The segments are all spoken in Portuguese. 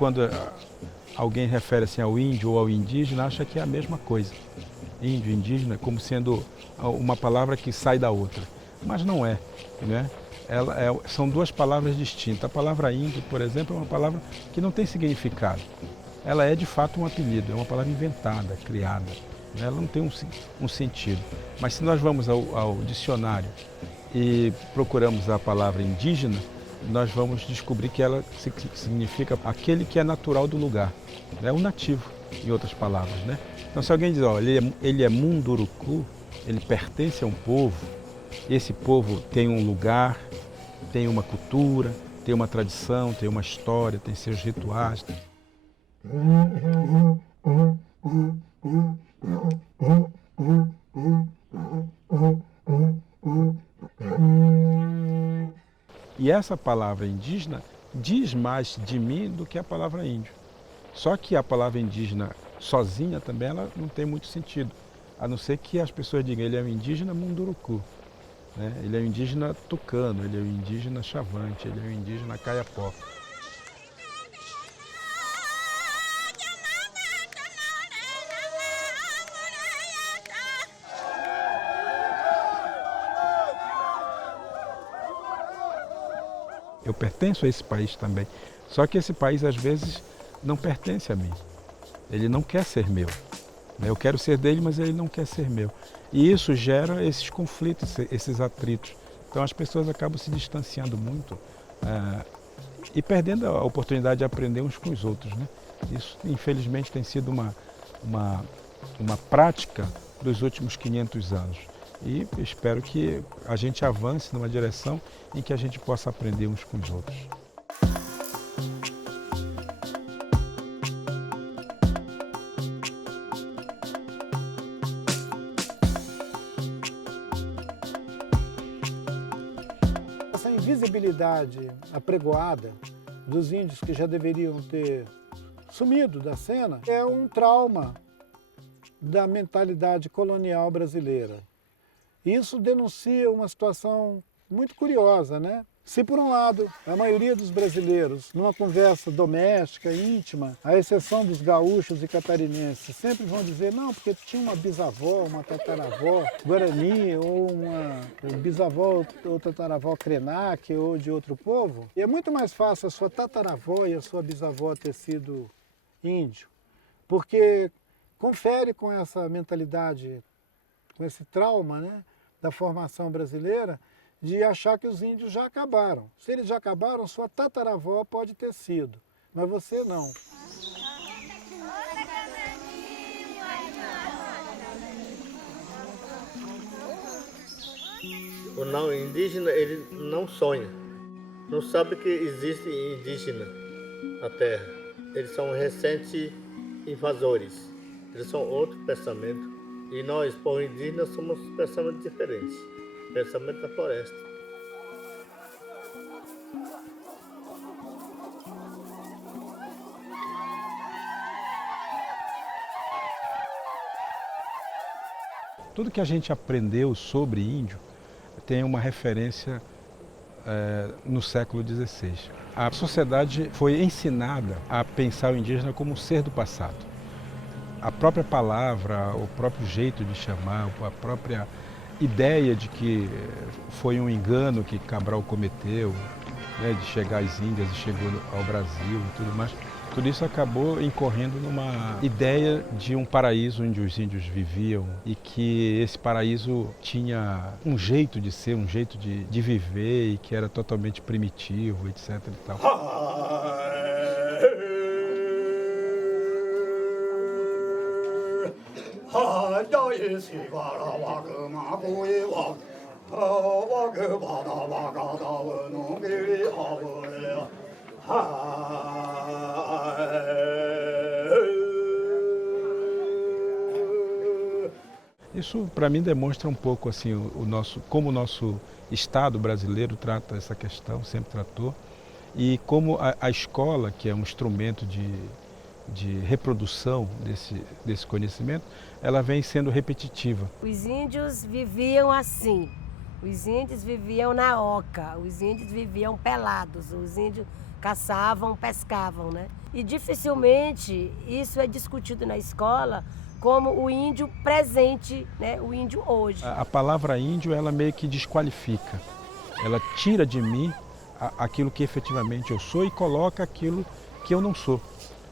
quando alguém refere assim ao índio ou ao indígena, acha que é a mesma coisa. Índio, indígena, como sendo uma palavra que sai da outra. Mas não é, né? São duas palavras distintas. A palavra índio, por exemplo, é uma palavra que não tem significado. Ela é de fato um apelido, é uma palavra inventada, criada. Né? Ela não tem um sentido. Mas se nós vamos ao dicionário e procuramos a palavra indígena, nós vamos descobrir que ela significa aquele que é natural do lugar. É um nativo, em outras palavras, né? Então, se alguém diz, ó, ele é Munduruku, ele pertence a um povo, esse povo tem um lugar, tem uma cultura, tem uma tradição, tem uma história, tem seus rituais. E essa palavra indígena diz mais de mim do que a palavra índio. Só que a palavra indígena sozinha também ela não tem muito sentido, a não ser que as pessoas digam ele é um indígena Munduruku, né? Ele é um indígena tucano, ele é um indígena chavante, ele é um indígena caiapó. Eu pertenço a esse país também, só que esse país às vezes não pertence a mim, ele não quer ser meu. Eu quero ser dele, mas ele não quer ser meu. E isso gera esses conflitos, esses atritos. Então as pessoas acabam se distanciando muito e perdendo a oportunidade de aprender uns com os outros, né? Isso, infelizmente, tem sido uma prática dos últimos 500 anos. E espero que a gente avance numa direção em que a gente possa aprender uns com os outros. Essa invisibilidade apregoada dos índios que já deveriam ter sumido da cena é um trauma da mentalidade colonial brasileira. Isso denuncia uma situação muito curiosa, né? Se por um lado a maioria dos brasileiros, numa conversa doméstica, íntima, à exceção dos gaúchos e catarinenses, sempre vão dizer não, porque tinha uma bisavó, uma tataravó guarani, ou uma bisavó ou tataravó krenak ou de outro povo, e é muito mais fácil a sua tataravó e a sua bisavó ter sido índio, porque confere com essa mentalidade, com esse trauma, né, da formação brasileira, de achar que os índios já acabaram. Se eles já acabaram, sua tataravó pode ter sido, mas você não. O não indígena, ele não sonha, não sabe que existe indígena na Terra. Eles são recentes invasores, eles são outro pensamento. E nós, povo indígena, somos pensamentos diferentes, pensamento da floresta. Tudo que a gente aprendeu sobre índio tem uma referência no século XVI. A sociedade foi ensinada a pensar o indígena como um ser do passado. A própria palavra, o próprio jeito de chamar, a própria ideia de que foi um engano que Cabral cometeu, né, de chegar às Índias e chegou ao Brasil e tudo mais, tudo isso acabou incorrendo numa ideia de um paraíso onde os índios viviam e que esse paraíso tinha um jeito de ser, um jeito de viver e que era totalmente primitivo, etc. E tal. Isso, para mim, demonstra um pouco assim, como o nosso Estado brasileiro trata essa questão, sempre tratou, e como a escola, que é um instrumento de reprodução desse conhecimento, ela vem sendo repetitiva. Os índios viviam assim, Os índios viviam na oca, os índios viviam pelados, os índios caçavam, pescavam, né? E dificilmente isso é discutido na escola como o índio presente, né? O índio hoje. A palavra índio, ela meio que desqualifica. Ela tira de mim aquilo que efetivamente eu sou e coloca aquilo que eu não sou.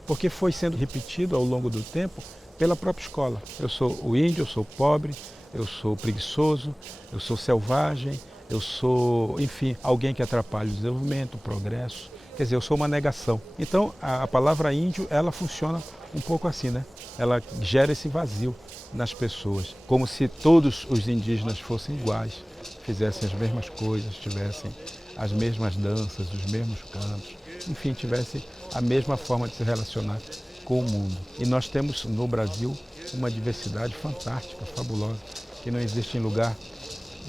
Porque foi sendo repetido ao longo do tempo pela própria escola. Eu sou o índio, eu sou pobre, eu sou preguiçoso, eu sou selvagem, eu sou, enfim, alguém que atrapalha o desenvolvimento, o progresso. Quer dizer, eu sou uma negação. Então, a palavra índio, ela funciona um pouco assim, né? Ela gera esse vazio nas pessoas, como se todos os indígenas fossem iguais, fizessem as mesmas coisas, tivessem as mesmas danças, os mesmos cantos, enfim, tivessem a mesma forma de se relacionar com o mundo. E nós temos no Brasil uma diversidade fantástica, fabulosa, que não existe em lugar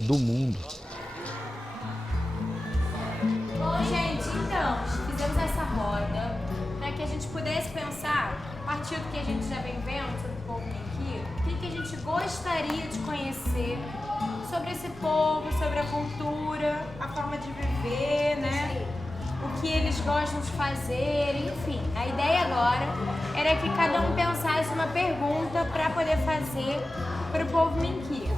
do mundo. Bom, gente, então, fizemos essa roda para que a gente pudesse pensar, a partir do que a gente já vem vendo sobre o povo Minquia, o que a gente gostaria de conhecer sobre esse povo, sobre a cultura, a forma de viver, né? O que eles gostam de fazer, enfim. A ideia agora era que cada um pensasse uma pergunta para poder fazer para o povo Minquia.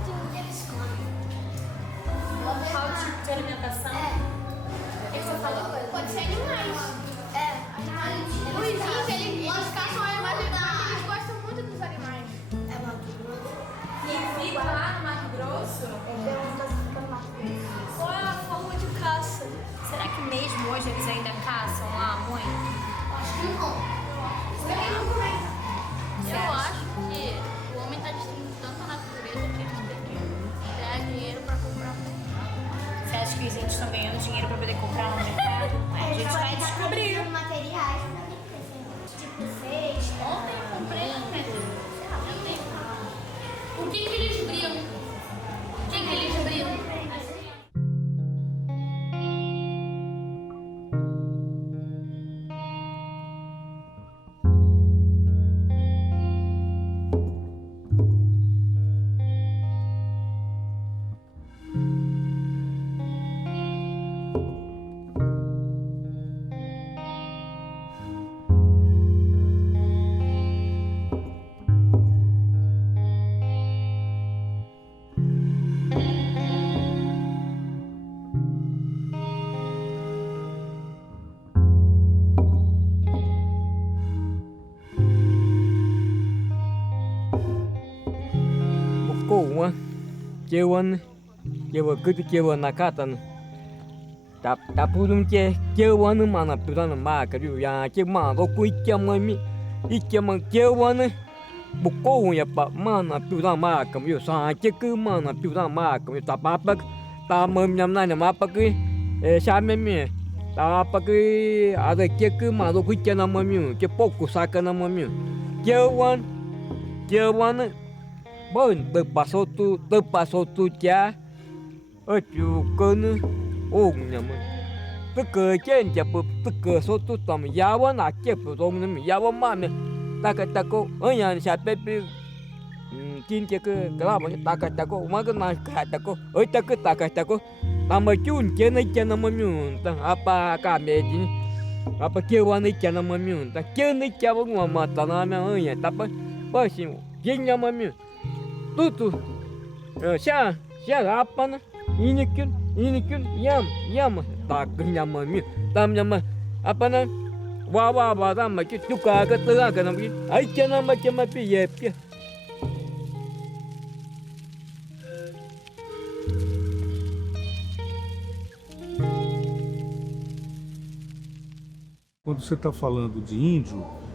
Qual tipo de alimentação? O que você falou? Pode ser animais. Os índios, eles caçam animais, eles gostam muito dos animais. E fica lá no Mato Grosso? Qual é a forma de caça? Será que mesmo hoje eles ainda caçam lá muito? Acho que não. Eu acho que o homem está destruindo tanto a natureza que eles têm que ganhar dinheiro para comprar. Você acha que os índios estão ganhando dinheiro para poder comprar no mercado? A gente vai descobrir. Materiais para enriquecer. Tipo cesto. Ontem eu comprei na internet. O que eles brincam? O que eles brincam? Kewan kutu kewan nakatan tapurun ke kewan mana puran maka ya ke mana ku ikemami ikemang kewan buko ya pa mana puran maka yo sa ke ku mana puran maka yo tapapak tamam namna mapa ku samemi tapak ada ke ku mana ku kenamami ke pouco sakana mami kewan bon terpasau tu cha ở chỗ cơn ôm nhà mình tức cờ trên chả bự tức cờ số tu tầm giá quá nạt chép rồi đông nên mình giá quá mà mình ta có ở nhà sạch bé chín chả cái là mình ta có mà cái này cả ta có ở ta có ta mà chun trên này trên nó mình ta apa cả mẹ gì apa kêu anh ấy trên nó mình ta trên này chả bao mà ta làm ở nhà ta bao nhiêu trên nhà mình tutu xa apa na inikun yam tak nyamami tam nyama apa na wa tam ma tuka ka tera ka na ai chana ma chama pi yep ke. Quando você está falando de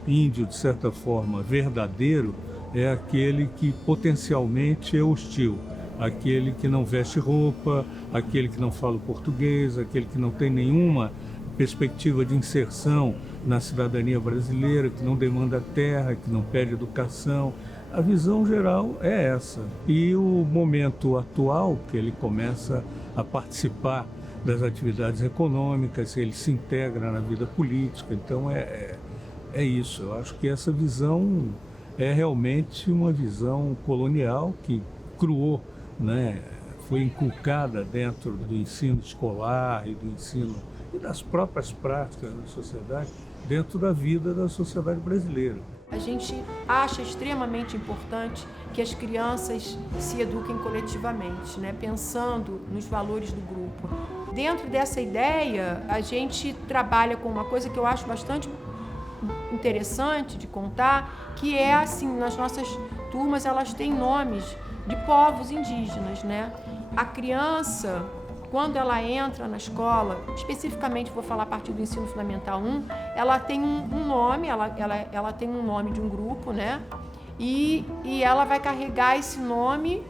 índio de certa forma verdadeiro, é aquele que potencialmente é hostil, aquele que não veste roupa, aquele que não fala português, aquele que não tem nenhuma perspectiva de inserção na cidadania brasileira, que não demanda terra, que não pede educação. A visão geral é essa. E o momento atual, que ele começa a participar das atividades econômicas, ele se integra na vida política, então é isso. Eu acho que essa visão é realmente uma visão colonial que cruou, né, foi inculcada dentro do ensino escolar e do ensino e das próprias práticas da sociedade, dentro da vida da sociedade brasileira. A gente acha extremamente importante que as crianças se eduquem coletivamente, né? Pensando nos valores do grupo. Dentro dessa ideia, a gente trabalha com uma coisa que eu acho bastante interessante de contar, que é assim, nas nossas turmas elas têm nomes de povos indígenas, né? A criança, quando ela entra na escola, especificamente vou falar a partir do ensino fundamental 1, ela tem um nome, ela tem um nome de um grupo, né? E ela vai carregar esse nome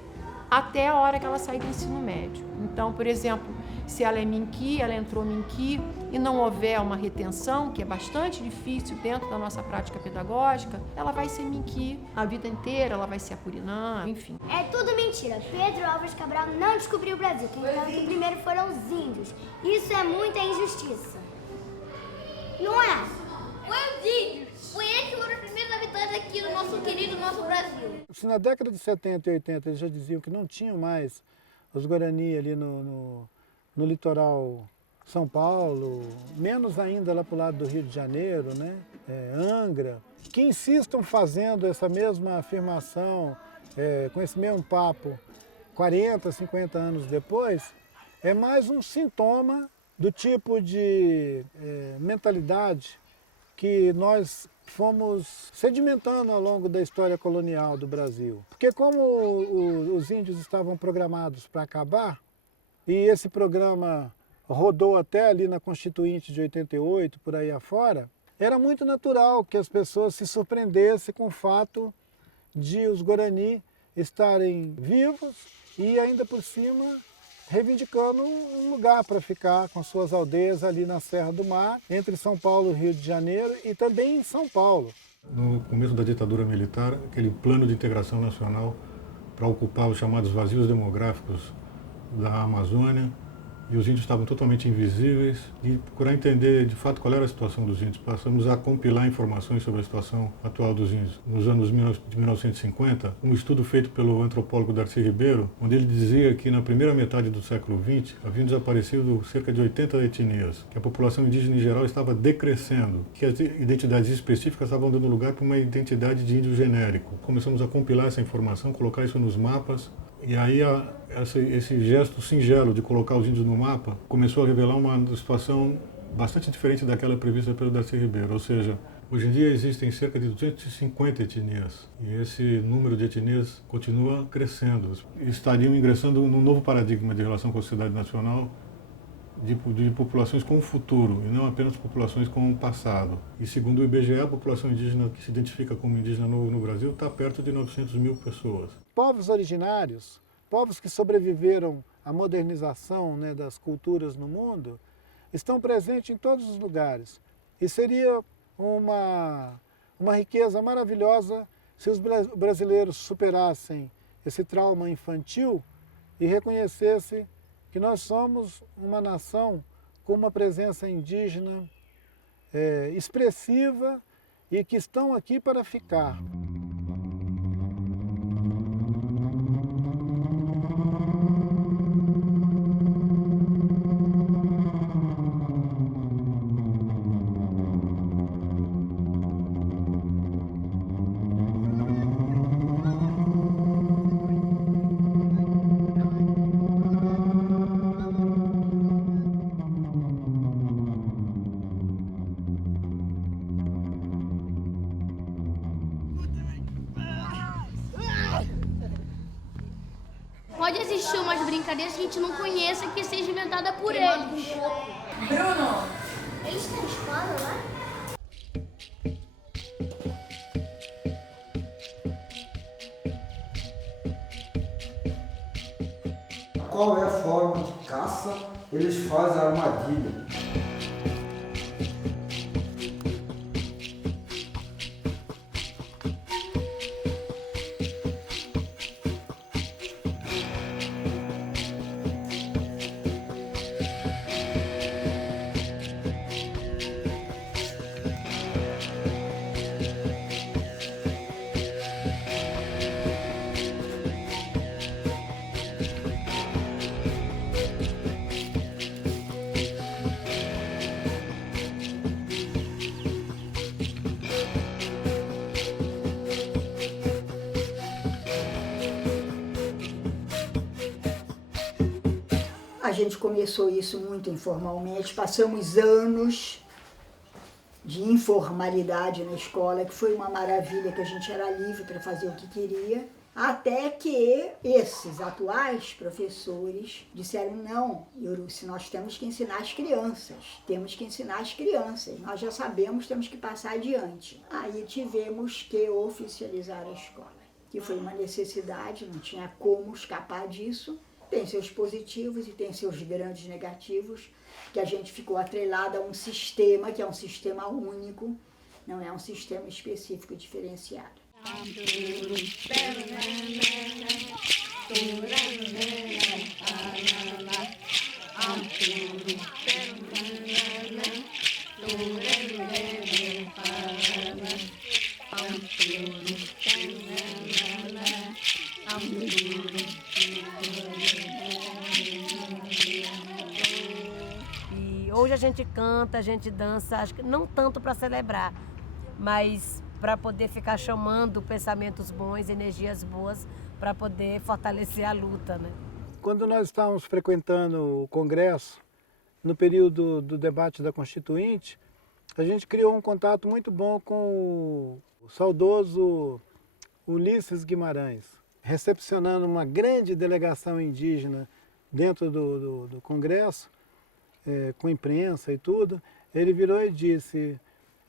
até a hora que ela sair do ensino médio. Então, por exemplo, se ela é Minqui, ela entrou Minqui e não houver uma retenção, que é bastante difícil dentro da nossa prática pedagógica, ela vai ser Minqui a vida inteira, ela vai ser Apurinã, enfim. É tudo mentira. Pedro Álvares Cabral não descobriu o Brasil. Quem falou que primeiro foram os índios. Isso é muita injustiça. Não é? Foi os índios. Foi eles que foram os primeiros habitantes aqui do nosso querido nosso Brasil. Se na década de 70 e 80 eles já diziam que não tinham mais os Guarani ali no litoral São Paulo, menos ainda lá para o lado do Rio de Janeiro, né? Angra, que insistam fazendo essa mesma afirmação, com esse mesmo papo, 40, 50 anos depois, é mais um sintoma do tipo de mentalidade que nós fomos sedimentando ao longo da história colonial do Brasil. Porque como os índios estavam programados para acabar, e esse programa rodou até ali na Constituinte de 88, por aí afora, era muito natural que as pessoas se surpreendessem com o fato de os Guarani estarem vivos e ainda por cima reivindicando um lugar para ficar com suas aldeias ali na Serra do Mar, entre São Paulo e Rio de Janeiro e também em São Paulo. No começo da ditadura militar, aquele plano de integração nacional para ocupar os chamados vazios demográficos da Amazônia, e os índios estavam totalmente invisíveis, e procurar entender de fato qual era a situação dos índios. Passamos a compilar informações sobre a situação atual dos índios. Nos anos de 1950, um estudo feito pelo antropólogo Darcy Ribeiro, onde ele dizia que na primeira metade do século XX haviam desaparecido cerca de 80 etnias, que a população indígena em geral estava decrescendo, que as identidades específicas estavam dando lugar para uma identidade de índio genérico. Começamos a compilar essa informação, colocar isso nos mapas, e aí esse gesto singelo de colocar os índios no mapa começou a revelar uma situação bastante diferente daquela prevista pelo Darcy Ribeiro. Ou seja, hoje em dia existem cerca de 250 etnias e esse número de etnias continua crescendo. Estariam ingressando num novo paradigma de relação com a sociedade nacional de populações com o futuro e não apenas populações com o passado. E segundo o IBGE, a população indígena que se identifica como indígena no Brasil está perto de 900 mil pessoas. Povos originários, povos que sobreviveram à modernização, né, das culturas no mundo, estão presentes em todos os lugares. E seria uma riqueza maravilhosa se os brasileiros superassem esse trauma infantil e reconhecessem que nós somos uma nação com uma presença indígena expressiva e que estão aqui para ficar. Pode existir umas brincadeiras que a gente não conheça que seja inventada por eles. Bruno! Eles têm escola lá? Qual é a forma de caça? Eles fazem a armadilha. gente começou isso muito informalmente, passamos anos de informalidade na escola, que foi uma maravilha, que a gente era livre para fazer o que queria, até que esses atuais professores disseram, não, Iurucci, nós temos que ensinar as crianças, nós já sabemos, temos que passar adiante. Aí tivemos que oficializar a escola, que foi uma necessidade, não tinha como escapar disso. Tem seus positivos e tem seus grandes negativos, que a gente ficou atrelado a um sistema, que é um sistema único, não é um sistema específico e diferenciado. E hoje a gente canta, a gente dança, acho que não tanto para celebrar, mas para poder ficar chamando pensamentos bons, energias boas, para poder fortalecer a luta, né? Quando nós estávamos frequentando o Congresso, no período do debate da Constituinte, a gente criou um contato muito bom com o saudoso Ulisses Guimarães, recepcionando uma grande delegação indígena dentro do Congresso, com imprensa e tudo. Ele virou e disse: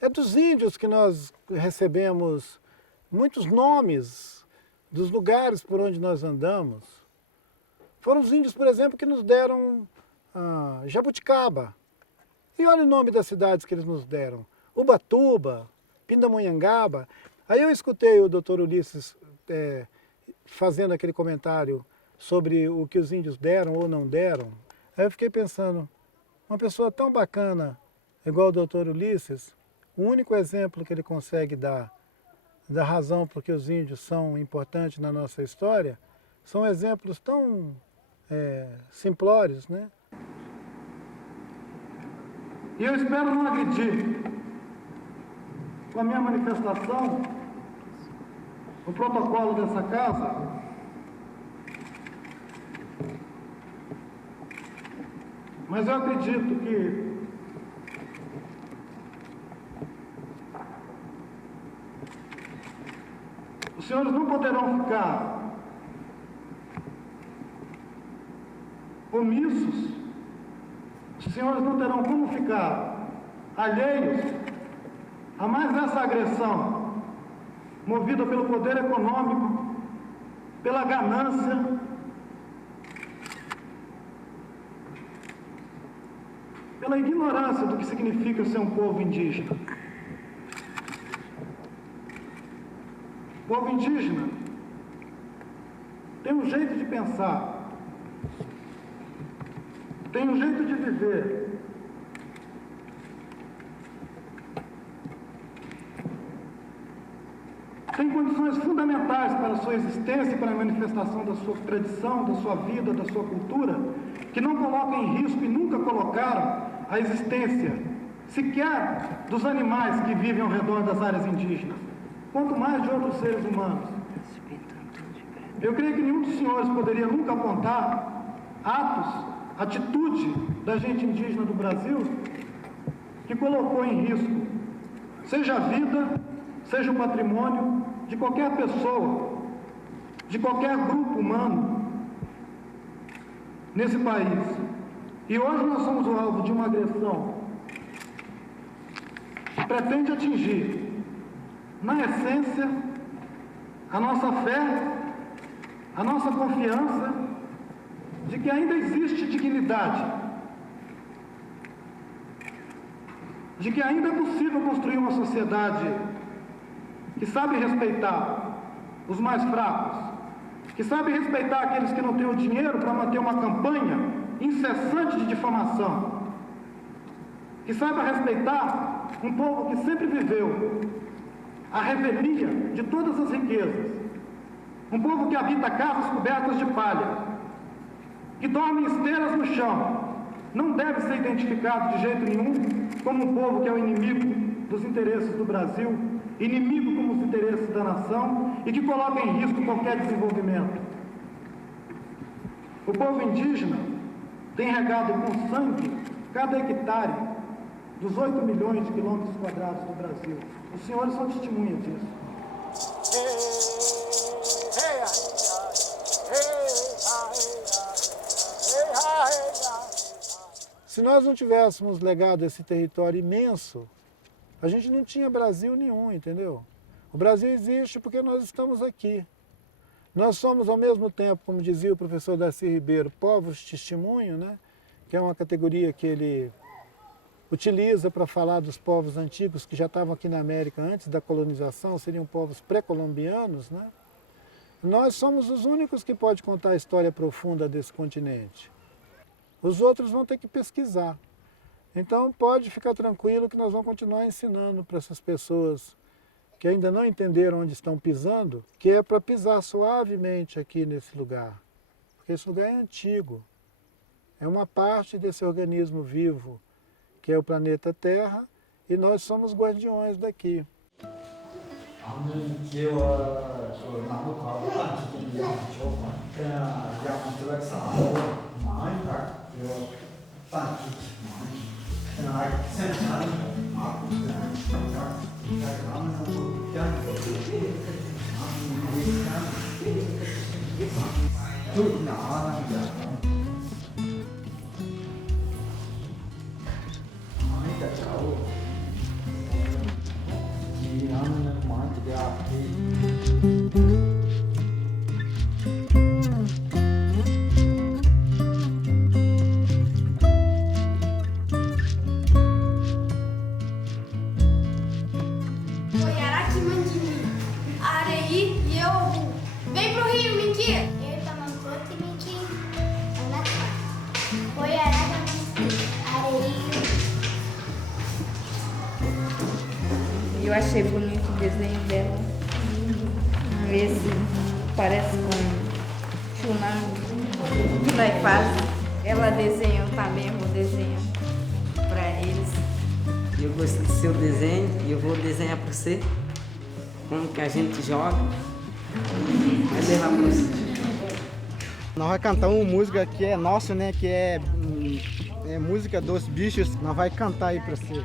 é dos índios que nós recebemos muitos nomes dos lugares por onde nós andamos. Foram os índios, por exemplo, que nos deram Jabuticaba. E olha o nome das cidades que eles nos deram: Ubatuba, Pindamonhangaba. Aí eu escutei o doutor Ulisses fazendo aquele comentário sobre o que os índios deram ou não deram. Aí eu fiquei pensando, uma pessoa tão bacana igual o doutor Ulisses, o único exemplo que ele consegue dar da razão por que os índios são importantes na nossa história, são exemplos tão simplórios, né? E eu espero não agredir com a minha manifestação o protocolo dessa casa, mas eu acredito que os senhores não poderão ficar omissos, os senhores não terão como ficar alheios a mais essa agressão movida pelo poder econômico, pela ganância, pela ignorância do que significa ser um povo indígena. O povo indígena tem um jeito de pensar, tem um jeito de viver, tem condições fundamentais para a sua existência e para a manifestação da sua tradição, da sua vida, da sua cultura, que não colocam em risco e nunca colocaram a existência sequer dos animais que vivem ao redor das áreas indígenas, quanto mais de outros seres humanos. Eu creio que nenhum dos senhores poderia nunca apontar atos, atitude da gente indígena do Brasil que colocou em risco, seja a vida, seja o patrimônio de qualquer pessoa, de qualquer grupo humano nesse país. E hoje nós somos o alvo de uma agressão que pretende atingir, na essência, a nossa fé, a nossa confiança de que ainda existe dignidade, de que ainda é possível construir uma sociedade que sabe respeitar os mais fracos, que sabe respeitar aqueles que não têm o dinheiro para manter uma campanha incessante de difamação, que sabe respeitar um povo que sempre viveu a revelia de todas as riquezas, um povo que habita casas cobertas de palha, que dorme em esteiras no chão, não deve ser identificado de jeito nenhum como um povo que é o inimigo dos interesses do Brasil, inimigo como os interesses da nação e que coloca em risco qualquer desenvolvimento. O povo indígena tem regado com sangue cada hectare dos 8 milhões de quilômetros quadrados do Brasil. Os senhores são testemunhas disso. Se nós não tivéssemos legado esse território imenso, a gente não tinha Brasil nenhum, entendeu? O Brasil existe porque nós estamos aqui. Nós somos, ao mesmo tempo, como dizia o professor Darcy Ribeiro, povos testemunho, né? Que é uma categoria que ele utiliza para falar dos povos antigos que já estavam aqui na América antes da colonização, seriam povos pré-colombianos, né? Nós somos os únicos que podem contar a história profunda desse continente. Os outros vão ter que pesquisar. Então pode ficar tranquilo que nós vamos continuar ensinando para essas pessoas que ainda não entenderam onde estão pisando, que é para pisar suavemente aqui nesse lugar. Porque esse lugar é antigo. É uma parte desse organismo vivo, que é o planeta Terra, e nós somos guardiões daqui. Eu achei bonito o desenho dela. Esse parece com chunango que nós fazemos. Ela desenhou também, eu vou desenhar para eles. Eu gostei do seu desenho e eu vou desenhar para você como que a gente joga e vai levar para você. Nós vamos cantar uma música que é nossa, né? Que é música dos bichos. Nós vamos cantar aí para você.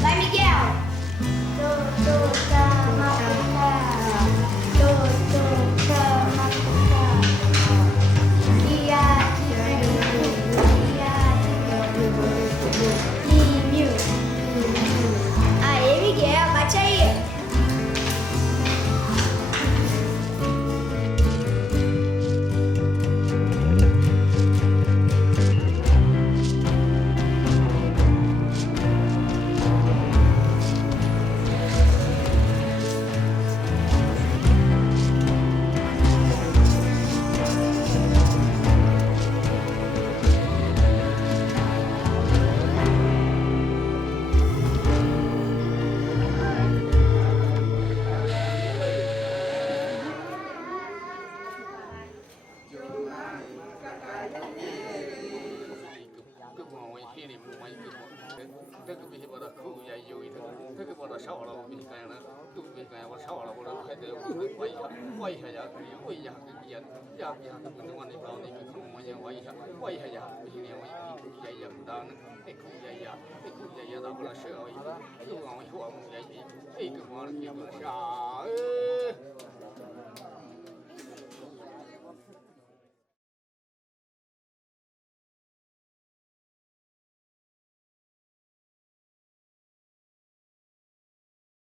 Vai, Miguel! Aê, Miguel, bate aí! Hãy subscribe cho kênh Ghiền Mì Gõ để không bỏ lỡ những video hấp dẫn.